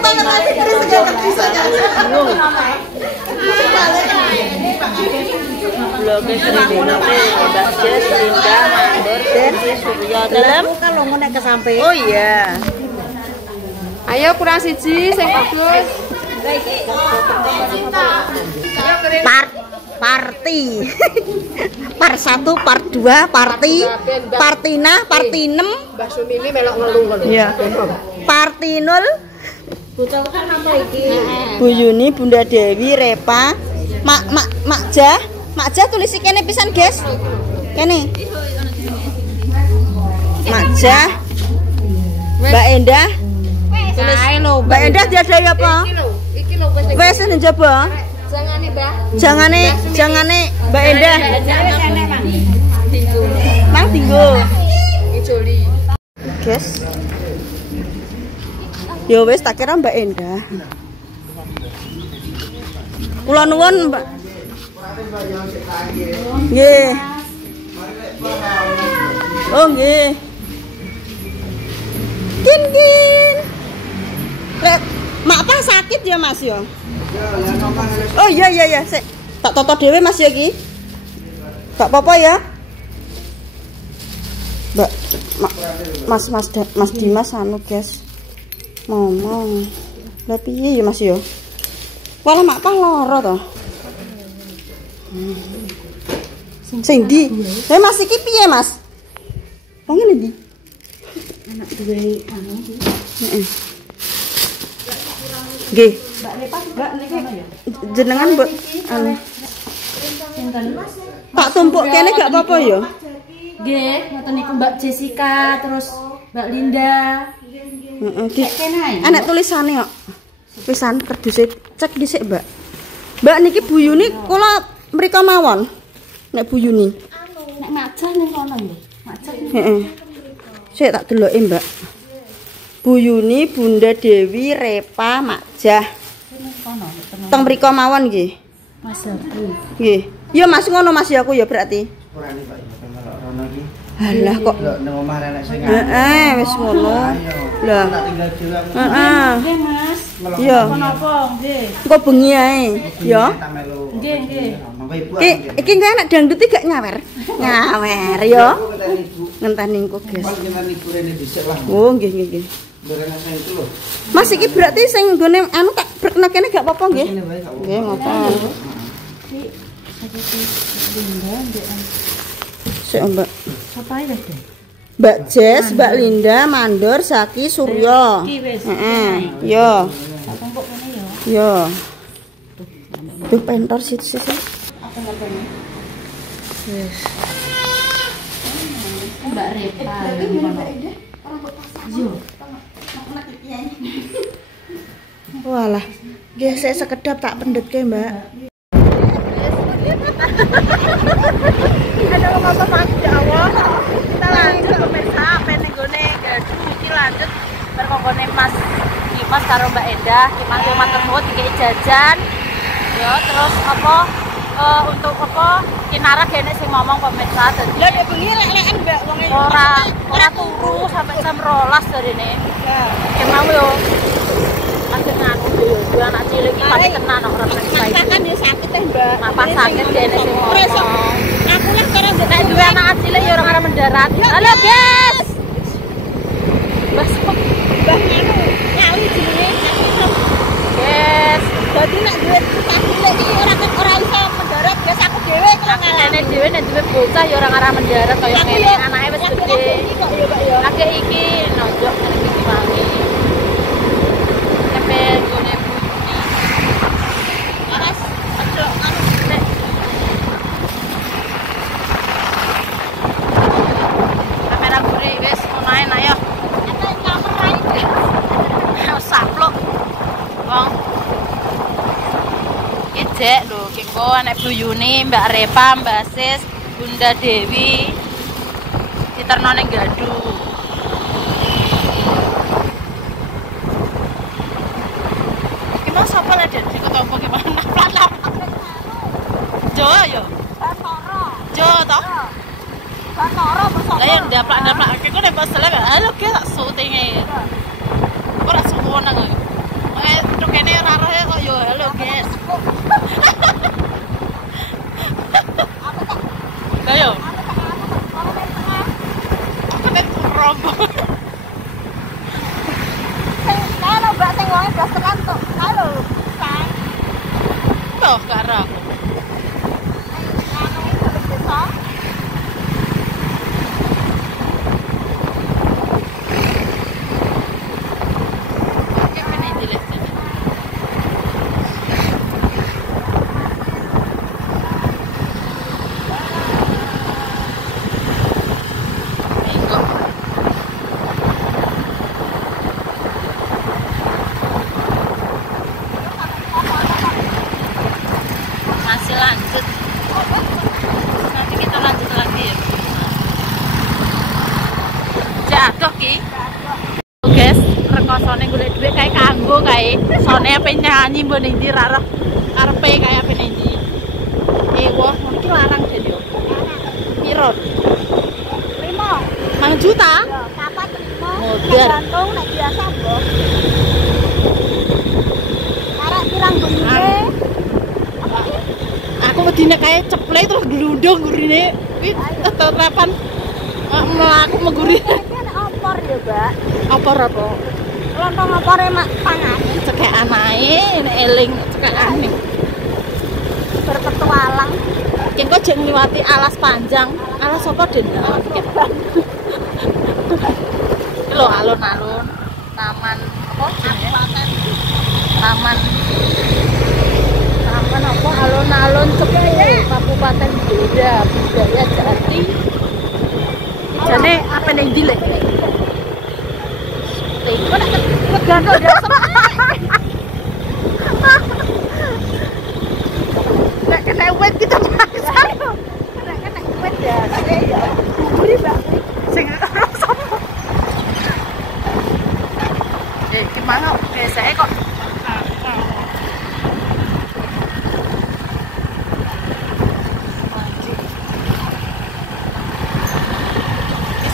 banget tadi terus enggak bisa aja. Bloge Kribinote, Mbak Jess, Linda, Mandor, Denny, Surya dalam. Kalau ngono kesampe. Oh iya. Ayo kurang siji sing bagus. Party. Part 1, part 2, party. Partina, party 6. Mbak Sumimi melok ngelu ngono. Iya. Party 0. Bocah kan apa iki? Bu Yuni, Bunda Dewi, Repa, Mak Jah tulis kene pisan, guys. Kene. Mak Jah. Mbak Endah. Tulis Mbak Endah diadai apa? Iki lho Wes njaba. Jangane Mbak Endah. Mang tinggo. Ijoli. Guys. Ya wis tak kira Mbak Endah. Kula nuwun, Mbak. Nggih. Oh nggih. Kin. Lek mak apa sakit ya Mas ya? Oh iya. Sik. Tak toto dhewe Mas ya iki. Gak apa-apa ya. Mbak Mas Dimas anu guys. Ngomong. Lah piye ya Mas ya? Walah mak pah lara to. Sing ndi? Mas iki piye Mas? Wong ngene ndi? Anak duwe anu iki. Heeh. Nggih. Mbak Repa juga niki jenengan mbok anu. Tak tumpuk kene gak apa-apa ya? Nggih, ngoten niku Mbak Jessica terus Mbak Linda. Heeh. Anak tulisane kok. Pisan kerdus cek dhisik, Mbak. Mbak niki Bu Yuni kula mriko mawon. Nek Bu Yuni. Nek Majah ning kono nggih. Majah. Heeh. Sik tak deloki, Mbak. Bu Yuni, Bunda Dewi, Repa, Majah. Teng mriko mawon nggih. Mas Aku. Nggih. Ya Mas ngono Mas ya aku ya berarti. Halah kok. Nang omah renek sing. Heeh, wis ngono. Lah. Heeh. Nggih, Mas. Iya. Napa? Nggih. Engko bengi ae, ya. Nggih, nggih. Iki engko anak dangdut gak nyawer. Nyawer ya. Ngenteni engko, Guys. Oh, nggih. Mas iki berarti sing nggone anu tak brekna kene gak apa-apa nggih? Nggih, ngoten. Sik, Mbak. Apa ae deh? Mbak Jess, Mbak Linda, Mandor, Saki, Surya. Heeh. Yo. Tumpuk kene ya. Yo. Duh pentor sih. Mbak Repa. Walah. Nggih, saya sekedap tak pendetke, Mbak. Ada apa pagi Jawa. Kita lanjut pemirsa apa ning gone Gaduh iki lanjut berkongkone Mas Dimas karo Mbak Endah. Mas tersebut dikei jajan. Ya, terus apa untuk apa Kinara kene sing ngomong pemirsa dadi. Lah nek bengi lek-leken Mbak wong ora turu sampai jam 12 darene. Ya. Kemau yo. Masih ngaku yo anak cilik iki pasti tenan ora sakit. Kan dia sakit teh, Mbak. Apa sakit kene sing ngomong. Aku lah karo nek duwe anak cilik ya ora arep mendarat. Halo, guys. Mas kok Mbah nganu nyali jenenge. Guys, dadi nek duwe cilik iki ora iso mendarat, guys aku dhewe kok ngalane dhewe nek duwe bocah ya ora arep mendarat kaya ngene. Anake wis gede. Akeh iki nonjok iki wangi. Cepet gone putih. Aras, aja anu nek kamera buri wis main ayo. Nek kamera iki. Saplok. Wong. Ijek lho, kengko anak Bu Yuni, Mbak Repa, Mbak Sis, Bunda Dewi. Diterno ning Gaduh. Gimana sapa lah den dikotopo gimana? Plat. Jo yo. Jo toh? Batoro besok. Lah yang ndaplak-ndaplak aku nek pas selek halo ki tak syutinge. Ora suwon nang. gas tekan tok. Halo, kan. Toh karo aku. Anu iki sampe desa. Oke, mana jelas sana. Minggu. Masih lanjut. Nanti kita lanjut lagi ya. Jatuh ki. Guys, rekosone golek duit kayak kanggo kae. Sone ape nyanyi mbok ning ndi ra roh karepe kae ape ning ndi. Wah, iki larang deh yo. Piro? 5 juta? Ya, kapan terima? Modal. Tergantung nek biasa, Mbok. Karek pirang benine? Aku medine kae ceplek terus glundung gurine. Kuwi teterapan mlaku meguri. Iki nek opor ya, Mbak. Apa? Lontong opore mak pangan. Cekekan ae nek eling cekekane. Berpetualang. Ki kok jek ngliwati alas panjang. Alas apa, Den? Alas iki. Lho alun-alun. Taman apa jenenge? Taman apa alun-alun Cepu Kabupaten Beda Budaya Jati. Jane apa ning ndi lek? Kok nek megano ya nek kena wet kita maksa. Nek kena wet ya, ya. Buri, Mbak. Sing sama. Gimana? Biasanya kok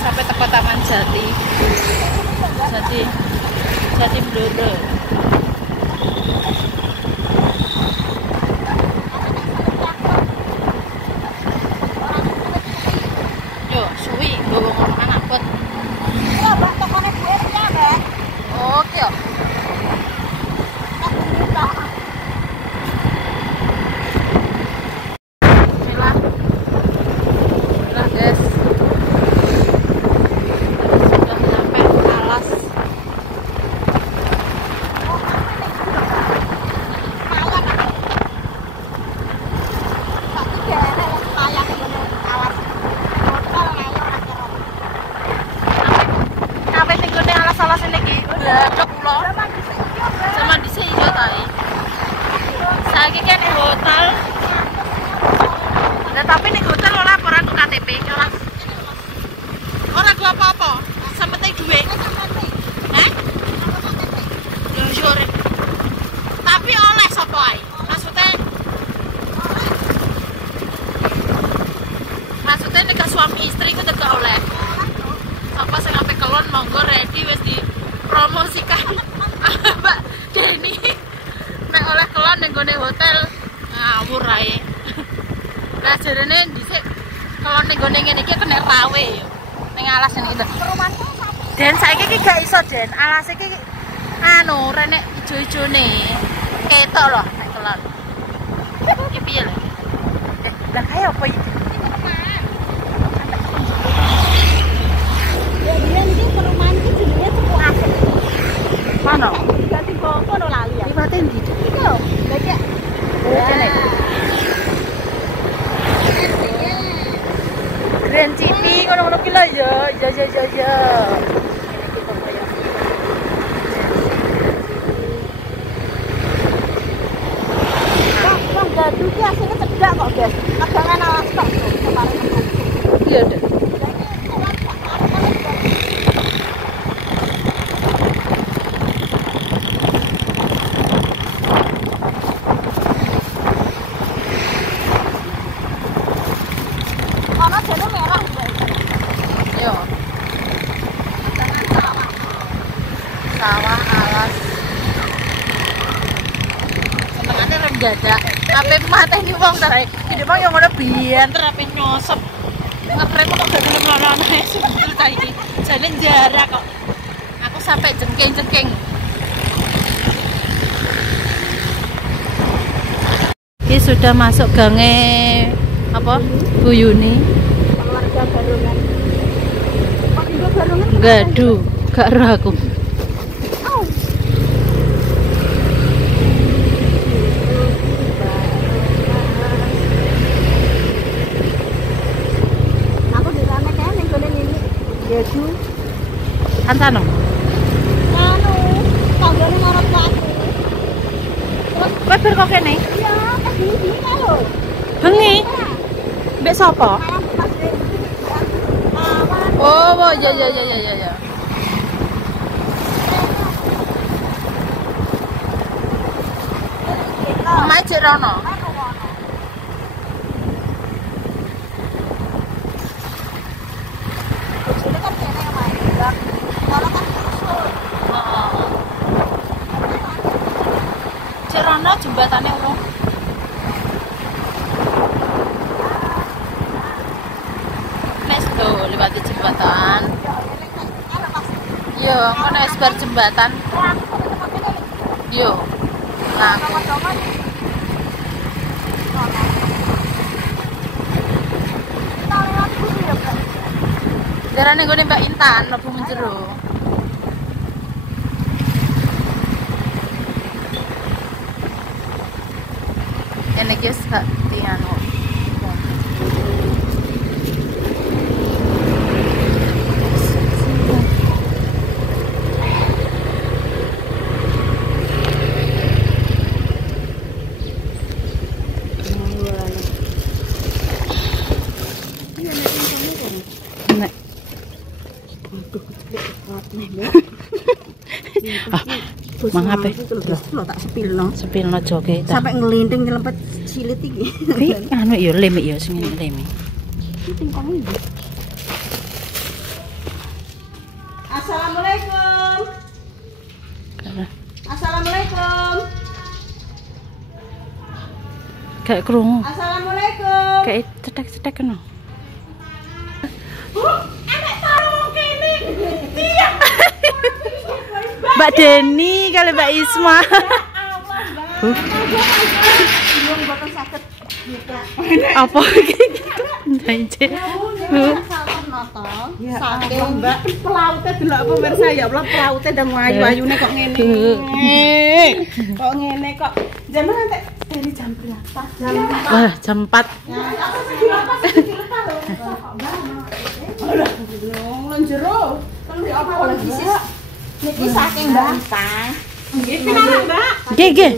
sampai teko Taman Jati Bloro. Yo suwi nggowo ngono anak bot. Ya, Mbak, tokone duwe ya, Mbak. Oke yo. Bismillah guys. Sudah sampai alas. Sampai tinggune alas-alas ini ki. Blek kula. Zaman dhisik yo ta. Saiki kan ning hotel. Lah tapi ning hotel ora laporan ke KTP, kelas. Ora gua apa-apa. Sampeting duit. Hah? Yo rek. Tapi oleh sapa ae? Maksudnya nek suami istri ku tetep oleh. Sapa sing ape kelon monggo ready wis dipromosikan. Mbak Deni. Nek oleh kelon ning gone hotel ngawur ae. Lah jarene dhisik kelon ning gone ngene iki kena rawe yo. Ning alas ngene iki. Den saiki iki gak iso, Den. Alas iki anu renek ijo-ijone. Ketok lho nek kelon. Iki piye lho? Lah kaya apa iki? Mana? Ganti bongko no lali ya. Liwate ndi? Iki lho, lagi. Kene. Grand City ngono-ngono ki lho ya. Ya. Ngene iki kok kaya. Wong gadu ki asline cedak kok, Guys. Kadangan alas tok kemarin. Iya, Dek. Ana jane merah, Guys. Yo. Sawah alas. Senengane rem dadak. Ape mateni wong ta rek. Iki mah yo ngono biyen ape nyosep. Ngetrem kok gak gelem lolone sebetulnya ta iki. Jane jarak kok. Aku sampai jengking-jengking. Ini sudah masuk gange apa? Bu Yuni. Keluarga Barungan. Kok Indo Barungan? Enggak, gak roh aku. Aku di sana kan yang gone ini. Gedu. Antano. Anu, tanggane ngarep aku. Kowe ber kok kene? Iya, pas ini lho. Bengi. Mbek sapa? Oh, ya. Omahe cek rono. Cek rono jembatane urung. Nes tuh lewati jembatan. Yo, ngono wis bar jembatan. Yo. Nah, jarane gone Mbak Intan mlebu menjero. Ini guys, anu. Mangap Lho tak sepilno. sepilno joge ta. Sampai ngelinting nyelempet silit iki. Ki anu ya lem ya sing lem. Tingkong iki. Assalamualaikum. Assalamualaikum. Kayak krungu. Assalamualaikum. Kayak cetek-cetek kena. Mbak Deni kali Mbak Isma. Apa iki? Ndanje. Saking Mbak pelaute delok pemirsa ya Allah pelaute ndang ayu-ayune kok ngene. Kok ngene kok. Jenengan entek dari jam berapa? Wah, jam 4. Nang jero. Kan di apa lagi sih? Niki saking Mbak. Nggih, pinara Mbak. Nggih, nggih.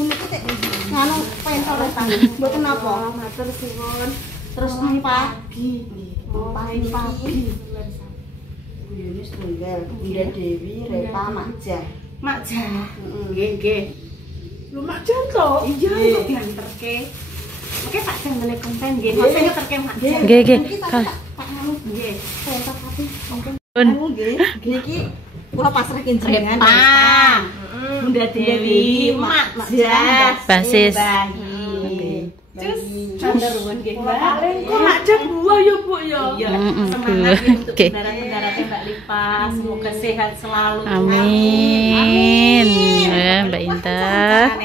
Niki tek nganu pentoletan. Mboten napa. Matur suwun. Terus pagi. Pagi. Yunus tunggal, Bunda Dewi, Repa, Makja. Makja. Nggih, nggih. Lu Makja to? Iya, kok dianterke. Oke, Pak Jeng ngene konten nggih. Mosok nyeterke Makja. Nggih, nggih. Pak nganu nggih. Pentok tapi mungkin nggih. Niki kula pasrahke jenengan. Bunda Dewi, Makja, Basis. Cus, sandaruan nggih, Mbak. Kok Makja buah ya, Bu ya? Iya, Semangat untuk pendarat-pendaratnya Mbak Lipa, semoga sehat selalu. Amin. Ya, Mbak Indah.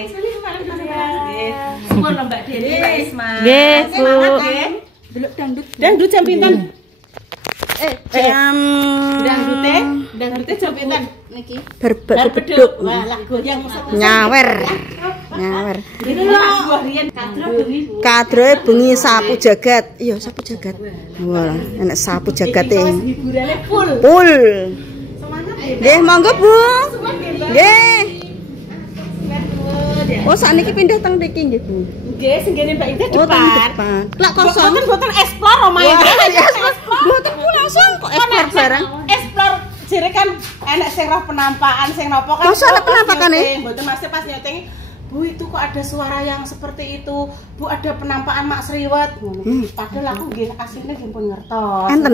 Suwun Mbak Deni, Mbak Isma. Nggih, Bu. Delok dangdut. Dangdut jam pinten? Jam Dangdute jam pinten? niki Berbeduk. Wah, lah goyang mesti. nyawer. Itu lho, buah riyen kadro bengi. Kadroe bengi sapu jagat. Iya, sapu jagat. Wah, enak sapu jagat e. Hiburane full. Pul. Semangat Nggih, monggo, Bu. Nggih. Oh, sakniki pindah teng mriki nggih, Bu. Nggih, sing ngene Mbak Ida Oh, teng depan. depan. Lak kosong. Boten explore omahe. Mboten ku langsung kok ekspor barang. Explore jere kan enek sing roh penampakan sing napa kan. Masa ada penampakane? Mboten mesti pas nyeting. Bu, itu kok ada suara yang seperti itu. Bu, ada penampakan Mak Sriwet. Padahal aku nggih asline nggih pun ngertos. Enten.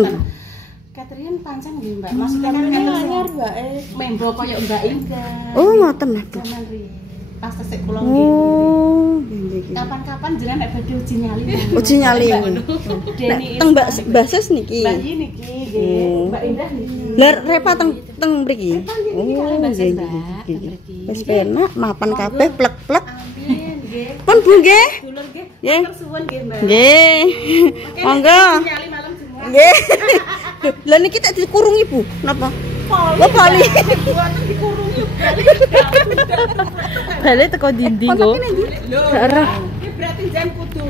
Catherine pancen nggih, Mbak. Maksudnya kan anyar, Mbak. Membo koyo Mbak Indah. Oh, ngoten lah, Bu. Zaman riyen. Pas tesik kula nggih. Oh, nggih. Kapan-kapan jenengan nek badhe uji nyali. Uji nyali. Deni Teng Mbak Ses niki. Mbak Yi niki nggih. Mbak Indah niki. Lah Repa teng mriki. Oh, nggih. Wis penak mapan kabeh plek-plek. Amin. Nggih. Pun Bu nggih. Nggih. Nggih. Monggo. Nggih. Lah niki tak dikurungi Bu. Napa? Oh, bali. Bali teko dinding kok. Ora. Iki berarti jan kudu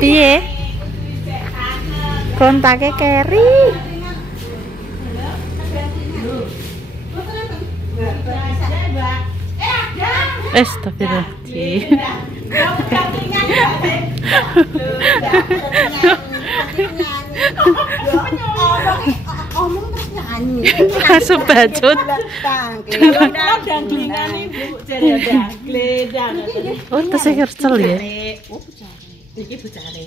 Piye? Kontake Keri. Astagfirullahaladzim. Omong terus nyanyi. Langsung bacot. Oh, terus saya kercel ya. Iki bocare.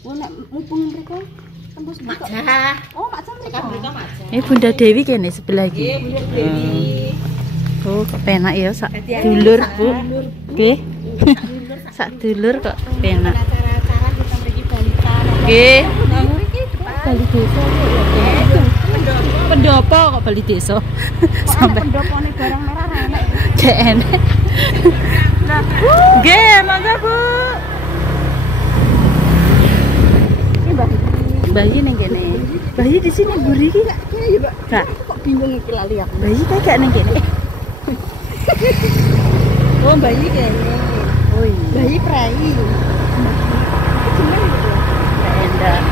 Oh nek mumpung mriko tembus Mak Jah. Oh, Mak Jah mriko. Ini Bunda Dewi kene sebelah lagi. Oh, kok penak ya sak dulur, Bu. Nggih. Sak dulur kok penak. Cara-cara kita pergi balikan. Nggih. Bali desa. Pendopo kok Bali desa. Sampai Pendopone barang merah ra enak. gak enak. Nggih, mangga, Bu. Iki Mbak. Bayi ning kene. Bayi di sini mburi iki gak? Iya, Mbak. Gak. Kok bingung iki lali aku. Bayi kayak gak ning kene. Oh, bayi kene. Oh iya. Bayi prei. Jeneng gitu. Gak enak.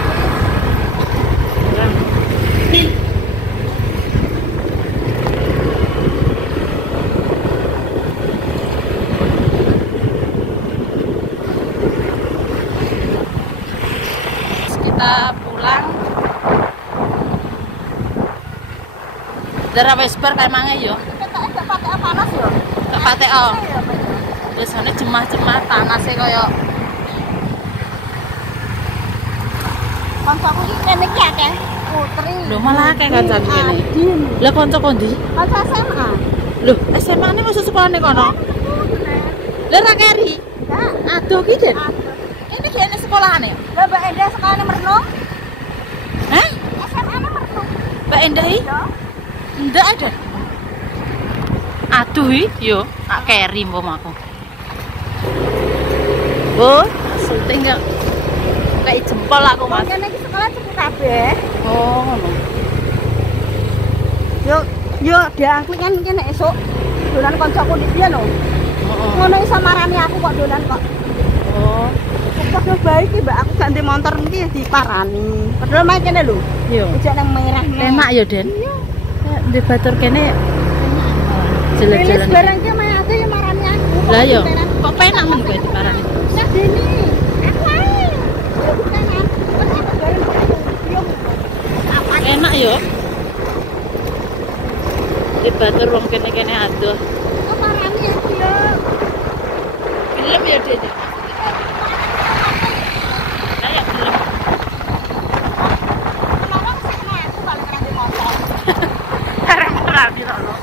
Kita pulang. Dara wis bar kae mange yo. Tak pakai panas yo. Tak patek oh. Biasanya jemah-jemah tanase koyo Kancaku iki kene iki akeh. Putri. lho malah akeh kancan kene. Lah kanca kondi? Kanca SMA. Lho, SMA ne masuk sekolahane kono. Lah ra keri. Enggak. Aduh ki, Den. Ini kene sekolahane. Lah Mbak Enda sekolahane Merno. Hah? SMA-ne Merno. Mbak Endah iki? Ya. Ndak ada. Aduh yo, tak keri mbok aku. Oh, syuting enggak kayak jempol aku, Mas. Kene iki sekolah cepet kabeh. Oh, ngono. Yo diangklik kan kene esuk. Dolan kancaku ndi piye no? Heeh. Ngono iso marani aku kok dolan kok. Oh, Padahal bae iki Mbak aku gak ndek motor iki diparani. Padahal main kene lho. yo. Ejek nang merah. Enak yo, Den. Iya. Di batur kene Rilis jalan-jalan. barang ki mah ade yo marani aku. Lah yo, kok penak men kowe diparani. Sak dene. Aku ae. Yo bukan aku. Kan aku bareng yo. Apa Enak yo. Di batur wong kene-kene adoh. kok marani aku yo. Film ya, Den. Kayak film. Kenapa sih aku balik nang motor? Karang ora dirono.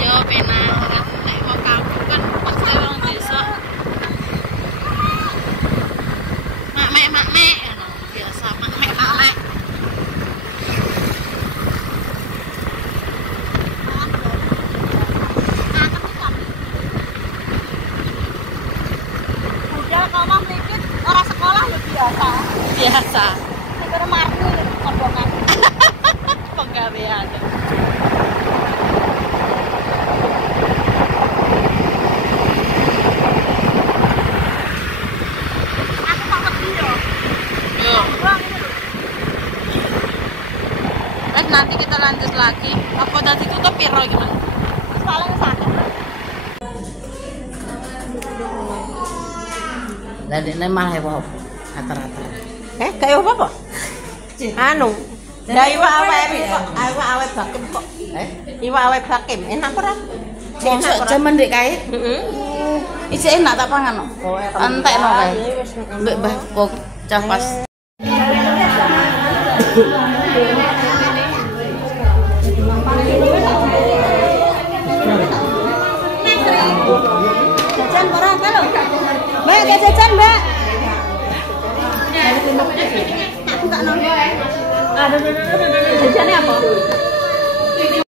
Yo penak nek wong kampung kan pasti wong desa. Mak-mek ngono. Biasa mak-mek. Udah kalau mah mlipit ora sekolah ya biasa. Biasa. Nek karo marni kondongan. Penggawean. Aku tak ngerti yo. Yo. Buang ini lho. Kan nanti kita lanjut lagi. Apa tadi tutup piro gimana? Paling sakit. Lah dekne malah apa? Rata-rata. Kayak apa? Anu. Lah iwak awet bakim kok. Iwak awet bakim enak ora? Enak ora? Jaman dek kae. Heeh. Isi enak tak pangan no. Entek no kae. Mbek Mbah kok cah pas. Jajan ora apa lho? Mbak, kayak jajan, Mbak. Jajannya apa?